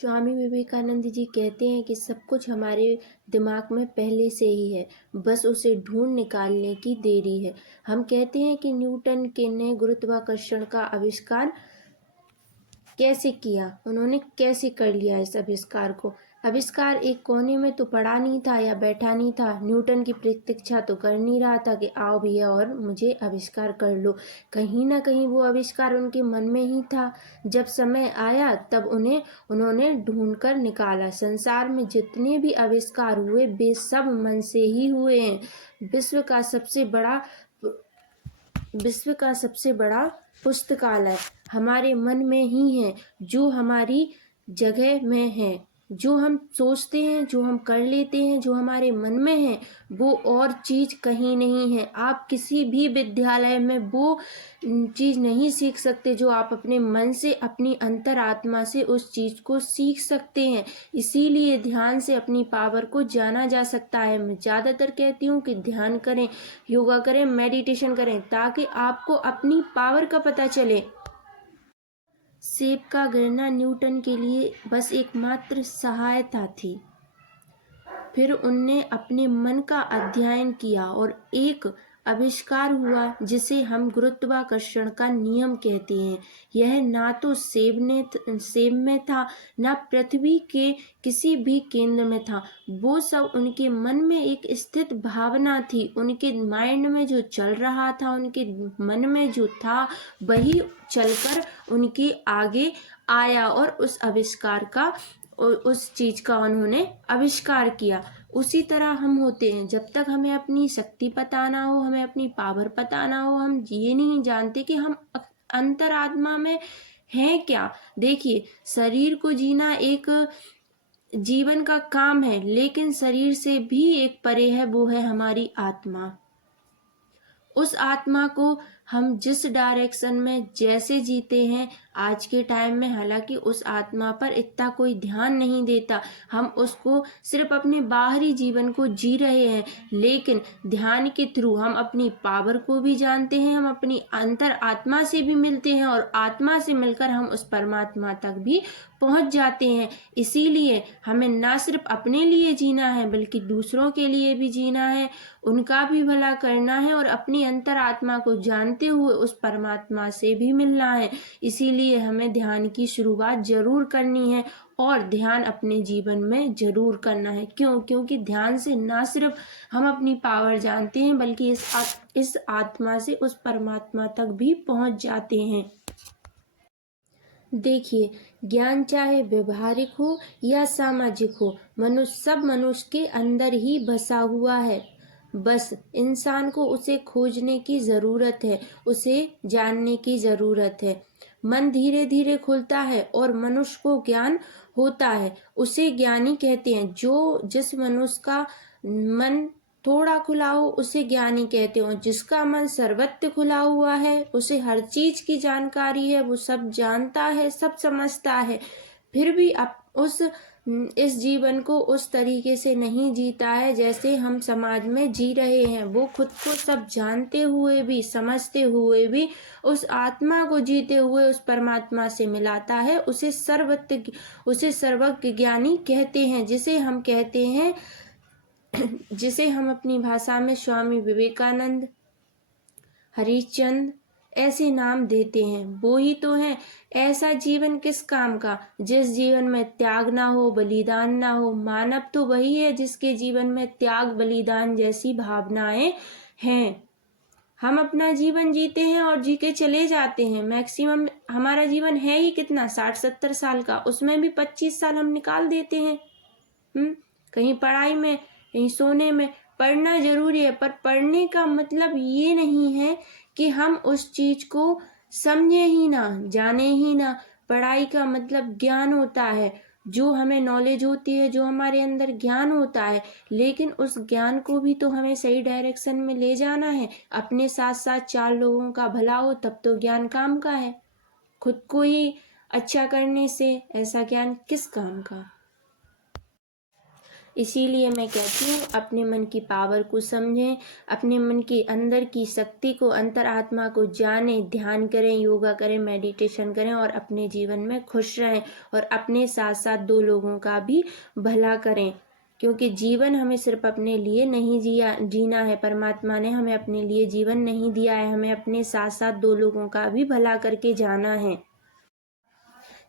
स्वामी विवेकानंद जी कहते हैं कि सब कुछ हमारे दिमाग में पहले से ही है, बस उसे ढूंढ निकालने की देरी है। हम कहते हैं कि न्यूटन के ने गुरुत्वाकर्षण का आविष्कार कैसे किया, उन्होंने कैसे कर लिया इस आविष्कार को। आविष्कार एक कोने में तो पड़ा नहीं था या बैठा नहीं था। न्यूटन की प्रतीक्षा तो कर नहीं रहा था कि आओ भैया और मुझे आविष्कार कर लो। कहीं ना कहीं वो आविष्कार उनके मन में ही था। जब समय आया तब उन्होंने ढूंढ कर निकाला। संसार में जितने भी आविष्कार हुए वे सब मन से ही हुए हैं। विश्व का सबसे बड़ा पुस्तकालय हमारे मन में ही है, जो हमारी जगह में है। जो हम सोचते हैं, जो हम कर लेते हैं, जो हमारे मन में है, वो और चीज कहीं नहीं है। आप किसी भी विद्यालय में वो चीज नहीं सीख सकते जो आप अपने मन से, अपनी अंतरात्मा से उस चीज को सीख सकते हैं। इसीलिए ध्यान से अपनी पावर को जाना जा सकता है। मैं ज्यादातर कहती हूँ कि ध्यान करें, योगा करें, मेडिटेशन करें, ताकि आपको अपनी पावर का पता चले। सेब का गिरना न्यूटन के लिए बस एकमात्र सहायता थी। फिर उनने अपने मन का अध्ययन किया और एक आविष्कार हुआ जिसे हम गुरुत्वाकर्षण का नियम कहते हैं। यह ना तो सेब में था, ना पृथ्वी के किसी भी केंद्र में था। वो सब उनके मन में एक स्थित भावना थी। उनके माइंड में जो चल रहा था, उनके मन में जो था, वही चलकर उनके आगे आया और उस चीज का उन्होंने आविष्कार किया। उसी तरह हम होते हैं। जब तक हमें अपनी शक्ति पता ना हो, हमें अपनी पावर पता ना हो, हम ये नहीं जानते कि हम अंतरात्मा में हैं क्या। देखिए, शरीर को जीना एक जीवन का काम है, लेकिन शरीर से भी एक परे है, वो है हमारी आत्मा। उस आत्मा को हम जिस डायरेक्शन में जैसे जीते हैं आज के टाइम में, हालांकि उस आत्मा पर इतना कोई ध्यान नहीं देता। हम उसको सिर्फ अपने बाहरी जीवन को जी रहे हैं, लेकिन ध्यान के थ्रू हम अपनी पावर को भी जानते हैं, हम अपनी अंतर आत्मा से भी मिलते हैं और आत्मा से मिलकर हम उस परमात्मा तक भी पहुंच जाते हैं। इसीलिए हमें ना सिर्फ अपने लिए जीना है, बल्कि दूसरों के लिए भी जीना है, उनका भी भला करना है और अपनी अंतरात्मा को जानते हुए उस परमात्मा से भी मिलना है। इसीलिए हमें ध्यान की शुरुआत जरूर करनी है और ध्यान अपने जीवन में जरूर करना है। क्योंकि ध्यान से ना सिर्फ हम अपनी पावर जानते हैं, बल्कि इस आत्मा से उस परमात्मा तक भी पहुंच जाते हैं। देखिए, ज्ञान चाहे व्यवहारिक हो या सामाजिक हो, सब मनुष्य के अंदर ही बसा हुआ है। बस इंसान को उसे खोजने की जरूरत है, उसे जानने की जरूरत है। मन धीरे धीरे खुलता है और मनुष्य को ज्ञान होता है, उसे ज्ञानी कहते हैं। जिस मनुष्य का मन थोड़ा खुला हो उसे ज्ञानी कहते हो। जिसका मन सर्वत्र खुला हुआ है, उसे हर चीज की जानकारी है, वो सब जानता है, सब समझता है, फिर भी इस जीवन को उस तरीके से नहीं जीता है जैसे हम समाज में जी रहे हैं। वो खुद को सब जानते हुए भी, समझते हुए भी, उस आत्मा को जीते हुए उस परमात्मा से मिलाता है। उसे सर्वज्ञ ज्ञानी कहते हैं, जिसे हम अपनी भाषा में स्वामी विवेकानंद, हरिश्चंद्र ऐसे नाम देते हैं। वो ही तो है। ऐसा जीवन किस काम का जिस जीवन में त्याग ना हो, बलिदान ना हो। मानव तो वही है जिसके जीवन में त्याग, बलिदान जैसी भावनाएं हैं। हम अपना जीवन जीते हैं और जी के चले जाते हैं। मैक्सिमम हमारा जीवन है ही कितना, 60-70 साल का, उसमें भी 25 साल हम निकाल देते हैं। कहीं पढ़ाई में, कहीं सोने में। पढ़ना जरूरी है, पर पढ़ने का मतलब ये नहीं है कि हम उस चीज को समझे ही ना, जाने ही ना। पढ़ाई का मतलब ज्ञान होता है, जो हमें नॉलेज होती है, जो हमारे अंदर ज्ञान होता है। लेकिन उस ज्ञान को भी तो हमें सही डायरेक्शन में ले जाना है। अपने साथ साथ 4 लोगों का भला हो तब तो ज्ञान काम का है। खुद को ही अच्छा करने से ऐसा ज्ञान किस काम का। इसीलिए मैं कहती हूँ अपने मन की पावर को समझें, अपने मन के अंदर की शक्ति को, अंतरात्मा को जानें, ध्यान करें, योगा करें, मेडिटेशन करें और अपने जीवन में खुश रहें और अपने साथ साथ 2 लोगों का भी भला करें। क्योंकि जीवन हमें सिर्फ अपने लिए नहीं जीना है, परमात्मा ने हमें अपने लिए जीवन नहीं दिया है, हमें अपने साथ साथ 2 लोगों का भी भला करके जाना है।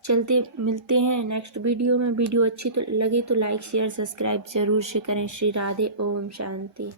चलते मिलते हैं नेक्स्ट वीडियो में। वीडियो अच्छी तो लगे तो लाइक शेयर सब्सक्राइब जरूर से करें। श्री राधे, ओम शांति।